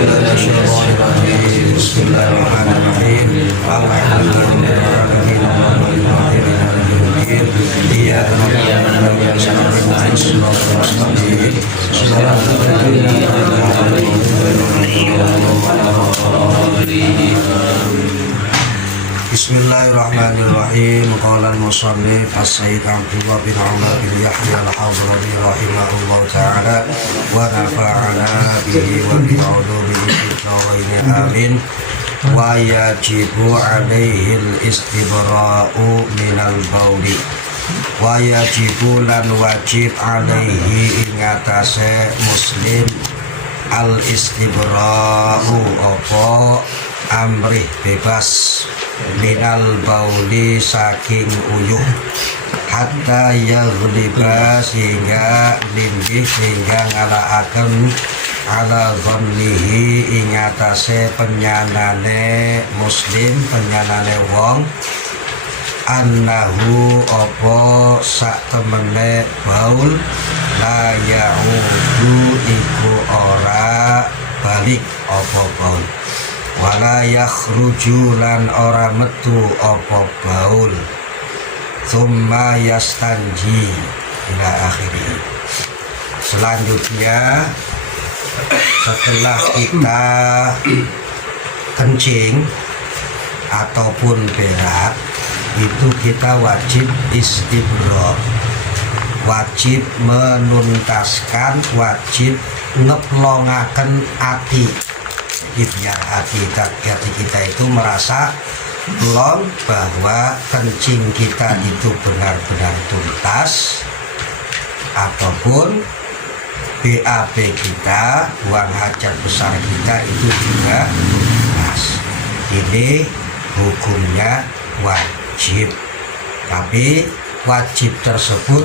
بالله من الشيطان الرجيم. بسم الله الرحمن الرحيم. الحمد لله رب العالمين إياك نعبد وإياك نستعين اهدنا الصراط المستقيم صراط الذين أنعمت عليهم غير المغضوب عليهم. Bismillahirrahmanirrahim. Qala al-musannif as-sayyid Abdullah bin Umar bin Yahya al-Hadrami rahimahullah ta'ala wa nafa'ana bihi wa bi ulumihi fid-dharain amin. Wa yajibu alaihi al-istibra'u minal bauli. Wa yajibu lan wajib alaihi ingatase muslim al-istibra'u apa amrih bebas minal bauli saking uyuh hatta yaghliba sehingga linggih sehingga ngalaaken ala dhannihi ingatase penyanane muslim penyanane wong annahu apa sak temene baul la ya'udu iku ora balik apa baul wala yakhruju lan ora metu apa baul thumma yastanji ila akhirih. Selanjutnya setelah kita kencing ataupun berak itu kita wajib istibra, wajib menuntaskan, wajib ngeplongaken ati. Biar hati kita itu merasa plong bahwa kencing kita itu benar-benar tuntas, ataupun BAB kita, buang hajat besar kita itu juga tuntas. Ini hukumnya wajib, tapi wajib tersebut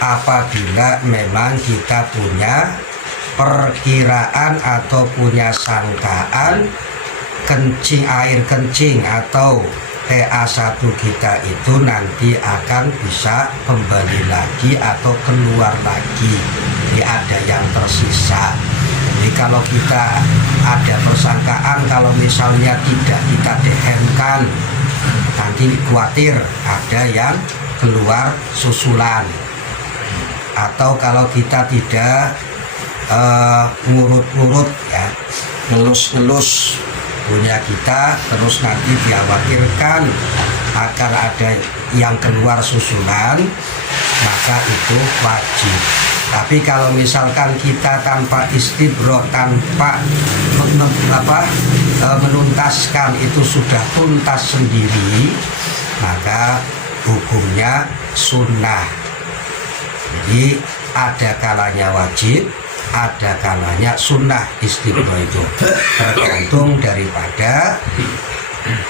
apabila memang kita punya perkiraan atau punya sangkaan air kencing atau TA1 kita itu nanti akan bisa kembali lagi atau keluar lagi. Jadi ada yang tersisa. Jadi kalau kita ada persangkaan kalau misalnya tidak kita dehemkan, nanti khawatir ada yang keluar susulan. Atau kalau kita tidak ngurut-ngurut ya, ngelus-ngelus punya kita, terus nanti dikhawatirkan akan ada yang keluar susulan, maka itu wajib. Tapi kalau misalkan kita tanpa istibro, tanpa menuntaskan itu sudah tuntas sendiri, maka hukumnya sunnah. Jadi ada kalanya wajib, ada kalanya sunnah istibro itu, tergantung daripada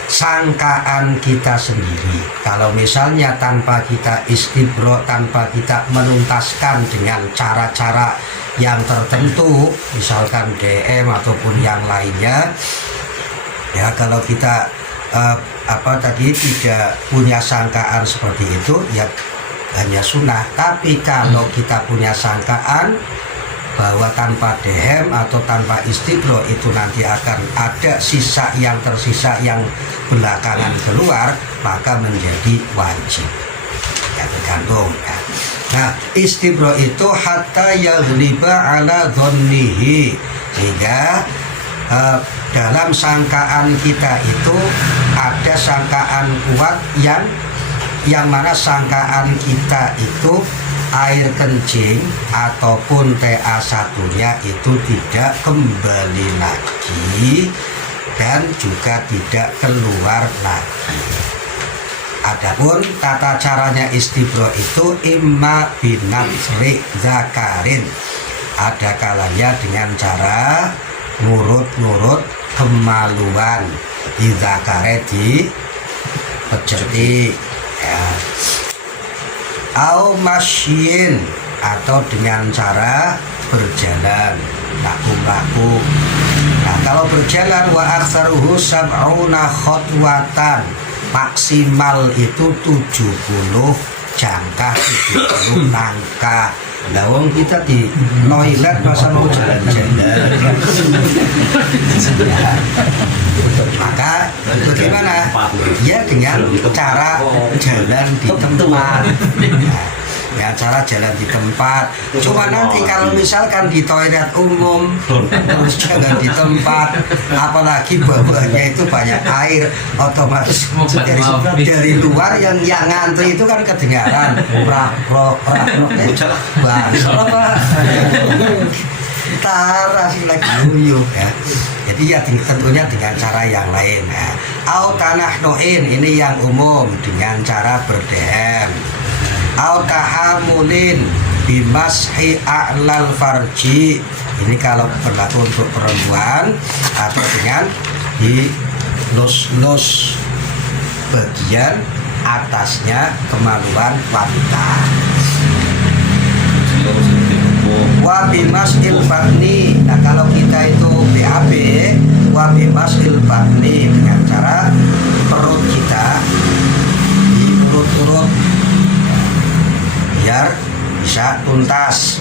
sangkaan kita sendiri. Kalau misalnya tanpa kita istibro, tanpa kita menuntaskan dengan cara-cara yang tertentu, misalkan DM ataupun yang lainnya, ya kalau kita tidak punya sangkaan seperti itu, ya hanya sunnah. Tapi kalau kita punya sangkaan bahwa tanpa dehem atau tanpa istibro itu nanti akan ada sisa yang tersisa yang belakangan keluar, maka menjadi wajib. Ya, tergantung ya. Nah, istibro itu hatta yaghliba ala dhannihi, sehingga dalam sangkaan kita itu ada sangkaan kuat yang mana sangkaan kita itu air kencing ataupun TA1-nya itu tidak kembali lagi dan juga tidak keluar lagi. Adapun tata caranya istibro itu imma binafri zakarin, ada kalanya dengan cara ngurut-ngurut kemaluan di zakare di pejeti ya. Au masyin, atau dengan cara berjalan laku-laku. Nah, kalau berjalan wa aktsaruhu sab'una khotwatan, maksimal itu 70 jangkah, 70 langkah. Nah, wong kita di toilet masa mau jalan-jalan. Maka bagaimana? Ya dengan cara jalan di tempat. Ya cara jalan di tempat. Cuma nanti kalau misalkan di toilet umum terus jalan di tempat, apalagi bawahnya itu banyak air, otomatis dari luar yang ngantri itu kan kedengaran praklok bangsa apa tara sih lagi nguyuh ya. Jadi ya tentunya dengan cara yang lain ya. Au tanah noin ini yang umum dengan cara berdem. Au tahamulin bimashi a'lal farji ini kalau berlaku untuk perempuan atau dengan di los bagian atasnya kemaluan wanita. Wabimas ilbatni. Nah kalau kita itu BAB, wabimas ilbatni dengan cara perut kita diurut-urut biar bisa tuntas.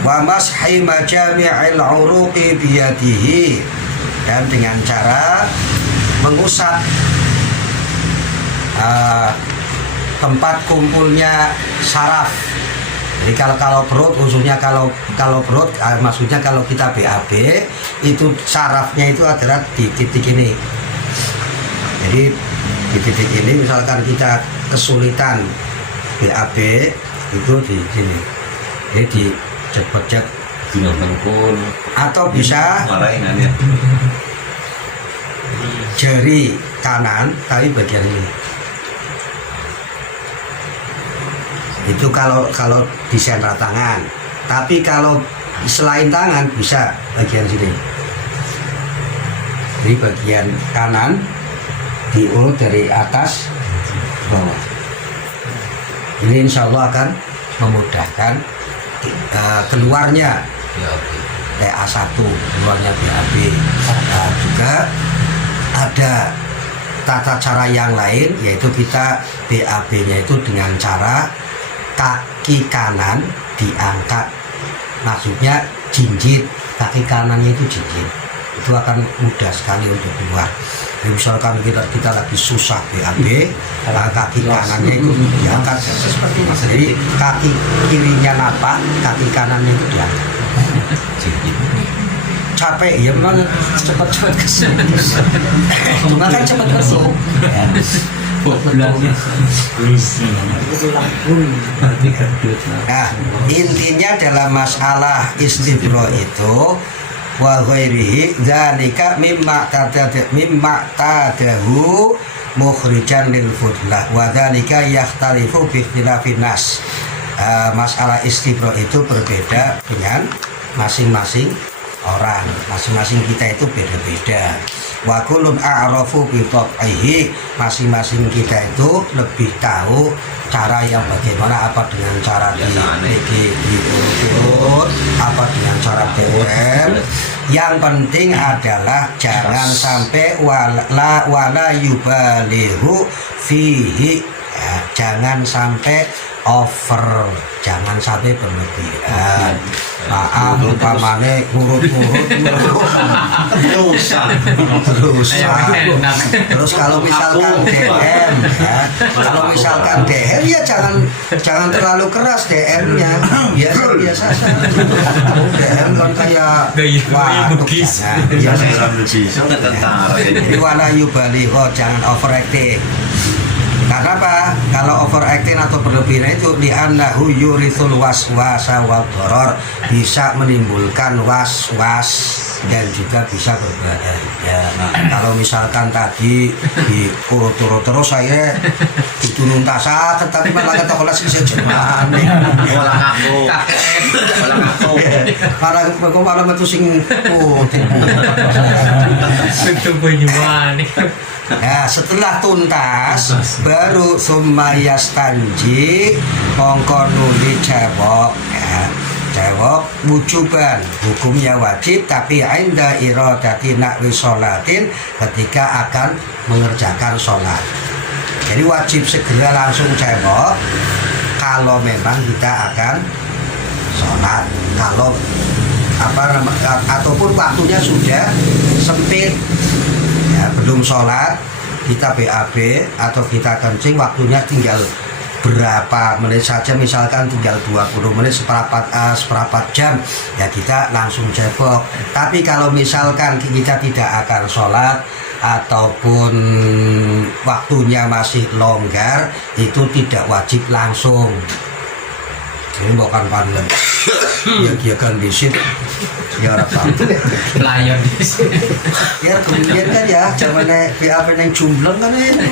Wa mashi majami'il uruqi biyadihi dan dengan cara mengusap tempat kumpulnya saraf. Jadi kalau perut khususnya kalau perut maksudnya kalau kita BAB itu sarafnya itu adalah di titik ini. Jadi di titik ini misalkan kita kesulitan BAB itu di sini. Jadi di cepet atau bisa jari kanan tapi bagian ini. Itu kalau di sentra tangan. Tapi kalau selain tangan bisa bagian sini. Jadi bagian kanan diurut dari atas ke bawah. Ini insya Allah akan memudahkan keluarnya TA1, keluarnya BAB. Juga ada tata cara yang lain, yaitu kita BAB-nya itu dengan cara kaki kanan diangkat, maksudnya jinjit, kaki kanannya itu jinjit, itu akan mudah sekali untuk keluar. Jadi misalkan kita lagi susah BAB, kaki kanannya itu diangkat seperti ini. Jadi kaki kirinya napak, kaki kanannya itu diangkat. Capek ya memang cepat-cepat kesini. Cuma kan cepat masuk. Nah, intinya dalam masalah istibro itu wa ghairihi dzalika mimma tadahu mukhrijan lil fudlah wa dzalika yakhtalifu bi ikhtilafin nas. Masalah istibro itu berbeda dengan masing-masing orang, masing-masing kita itu beda-beda. Wa kullun a'rafu bi tab'ihi, masing-masing kita itu lebih tahu cara yang bagaimana, apa dengan cara diurut-urut, apa dengan cara DM. Yang penting adalah jangan sampai wala yubalihu fihi ya, jangan sampai over, jangan sampai berlebihan. Maaf, umpamane ngurut-ngurut terus kalau misalkan DM ya, kalau misalkan DM ya jangan terlalu keras DM-nya, biasa saja. DM kan kayak jadi wala yubaliho, jangan overacting. Karena apa? Kalau overacting atau berlebihan itu li'annahu yurithul waswasa wa dharar, bisa menimbulkan was-was dan juga bisa berbahaya. Kalau misalkan tadi diurut-urut terus saya itu nuntasa tetapi malah kata kelas bisa jerman. Malah metu sing ya, setelah tuntas baru sumayastanji mongko nuli cewek ya. Cewek wujuban, hukumnya wajib tapi inda iradati na'wi sholatin, ketika akan mengerjakan sholat. Jadi wajib segera langsung cewek kalau memang kita akan sholat. Kalau ataupun waktunya sudah sempit ya, belum sholat, kita BAB atau kita kencing, waktunya tinggal berapa menit saja, misalkan tinggal 20 menit, seperempat jam, ya kita langsung cebok. Tapi kalau misalkan kita tidak akan sholat ataupun waktunya masih longgar, itu tidak wajib langsung. Ini bukan pandang ya kan bisit ya orang tahu layar di sini ya kemudian kan ya zamannya BAP neng jumbleng kan itu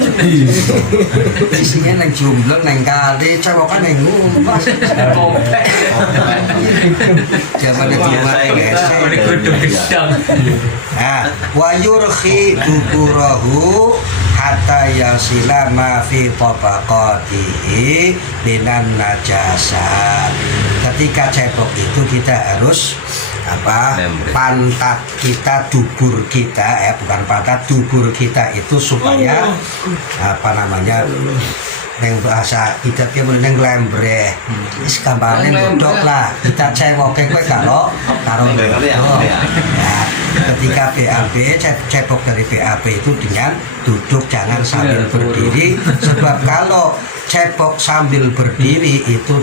isinya neng jumbleng neng kali cewokan neng ngumpas zamannya cuma nah wayurhi duburahu hatta yasila ma fi tabaqatihi minan najasat. Ketika cebok itu kita harus pantat kita, dubur kita bukan pantat, dubur kita itu supaya neng bahasa kita dia meneng lembre wis gampangane godhok lah kita cewoke kowe karo ya, ketika BAB cebok dari BAB itu dengan duduk, jangan sambil berdiri, sebab kalau cebok sambil berdiri itu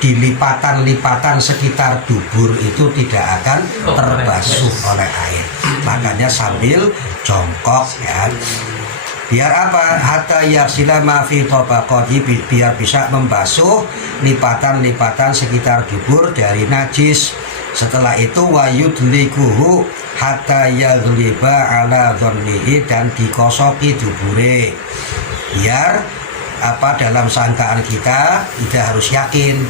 di lipatan-lipatan sekitar dubur itu tidak akan terbasuh oleh air, makanya sambil jongkok ya. Biar apa? Hatta yaksila ma fi tabaqati, biar bisa membasuh lipatan-lipatan sekitar dubur dari najis. Setelah itu wayudlikuhu hatta yaghliba ala dhannihi, dan dikosoki dubure. Biar dalam sangkaan kita harus yakin.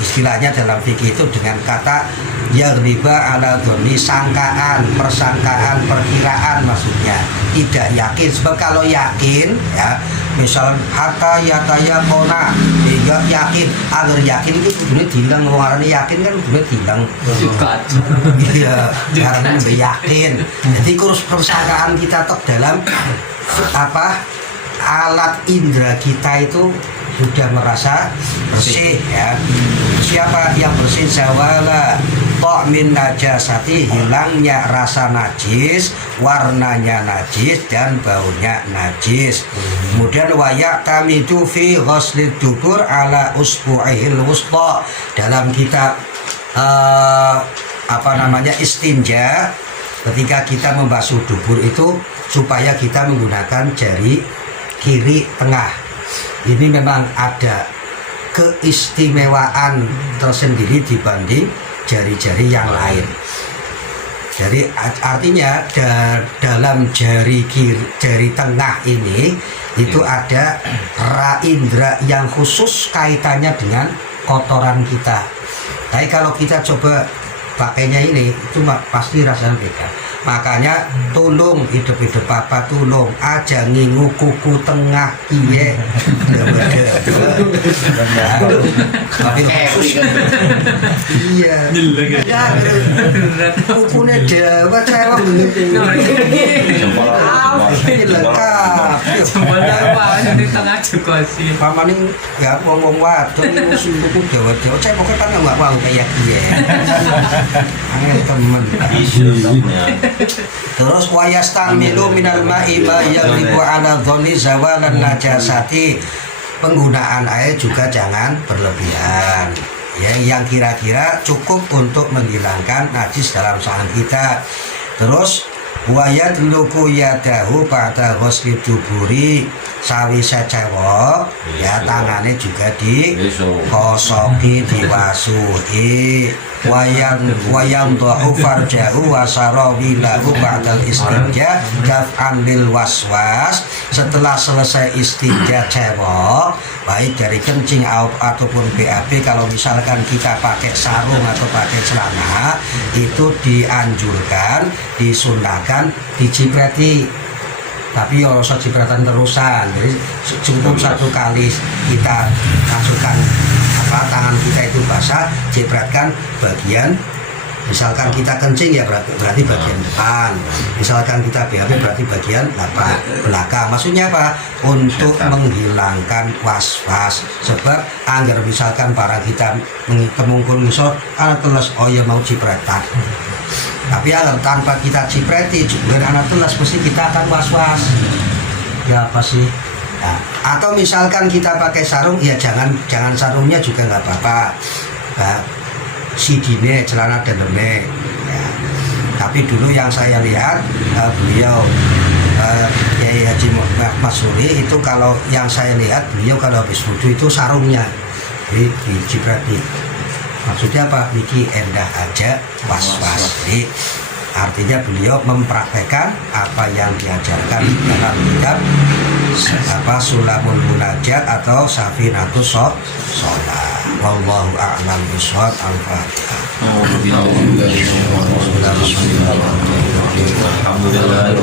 Istilahnya dalam fikih itu dengan kata yaghliba ala dhanni, sangkaan, persangkaan, perkiraan maksudnya. Tidak yakin, sebab kalau yakin ya, misal hatta yataya kona, tidak yakin, agar yakin itu sebenarnya dihilang, orang yakin kan sebenarnya dihilang. Iya, karena yakin. Jadi kurus persangkaan kita tok dalam alat indera kita itu sudah merasa bersih ya. Siapa yang bersih? Zawala ta'min najasati, hilangnya rasa najis, warnanya najis, dan baunya najis. Kemudian wayak tamidu fi ghuslid dubur ala usbu'ihil wusta, dalam kitab istinja, ketika kita membasuh dubur itu supaya kita menggunakan jari kiri tengah. Ini memang ada keistimewaan tersendiri dibanding jari-jari yang lain. Jadi artinya dalam jari tengah ini itu ada indera yang khusus kaitannya dengan kotoran kita. Tapi kalau kita coba pakainya ini, itu pasti rasanya beda. Makanya tolong hidup-hidup apa, tolong aja ngingu kuku tengah iye. Tapi khusus iya. Ya kukunya dewa cewek. Ini lengkap. Sebenarnya di tengah juga sih. Pamaning ya wong-wong wadon iki musuh kuku dewa-dewa cewek kan enggak mau kayak iye. Angel temen. Terus wayastamilu minal ma'i ma yaghlibu ala dhanni zawalan najasati, penggunaan air juga jangan berlebihan ya, yang kira-kira cukup untuk menghilangkan najis dalam tangan kita. Terus wayadluku yadahu ba'da ghusli duburi, sawise cewek ya tangannya juga dikosoki, diwasuhi. Wayang do'u farjahu wasarawilahu ba'dal istinja daf'an lil waswas, setelah selesai istinja cewek, baik dari kencing ataupun BAB, kalau misalkan kita pakai sarung atau pakai celana, itu dianjurkan, disunahkan dicipreti, tapi ya rasa cipratan terusan. Jadi cukup satu kali kita masukkan tangan kita itu basah, cipratkan bagian Misalkan kita kencing ya berarti bagian depan. Misalkan kita BAB berarti bagian belakang. Maksudnya apa? Untuk menghilangkan was-was. Sebab anggar misalkan para kita mengkemungkun musuh anak teles oh ya mau cipretan. Tapi agar tanpa kita cipreti juga anak teles mesti kita akan was-was. Ya apa sih? Nah, atau misalkan kita pakai sarung ya jangan sarungnya juga nggak apa-apa. Nah, sidine celana dalamnya ya. Tapi dulu yang saya lihat beliau Kiai Haji Mas Suri itu kalau yang saya lihat beliau kalau habis wudhu itu sarungnya diciprati. Maksudnya apa? Niki endah aja was-was. Artinya beliau mempraktekkan apa yang diajarkan dalam kitab Sulamul Munajat atau Safinatus Sholat. Wallahu a'lam bishawab. Al-Fatihah. Alhamdulillah.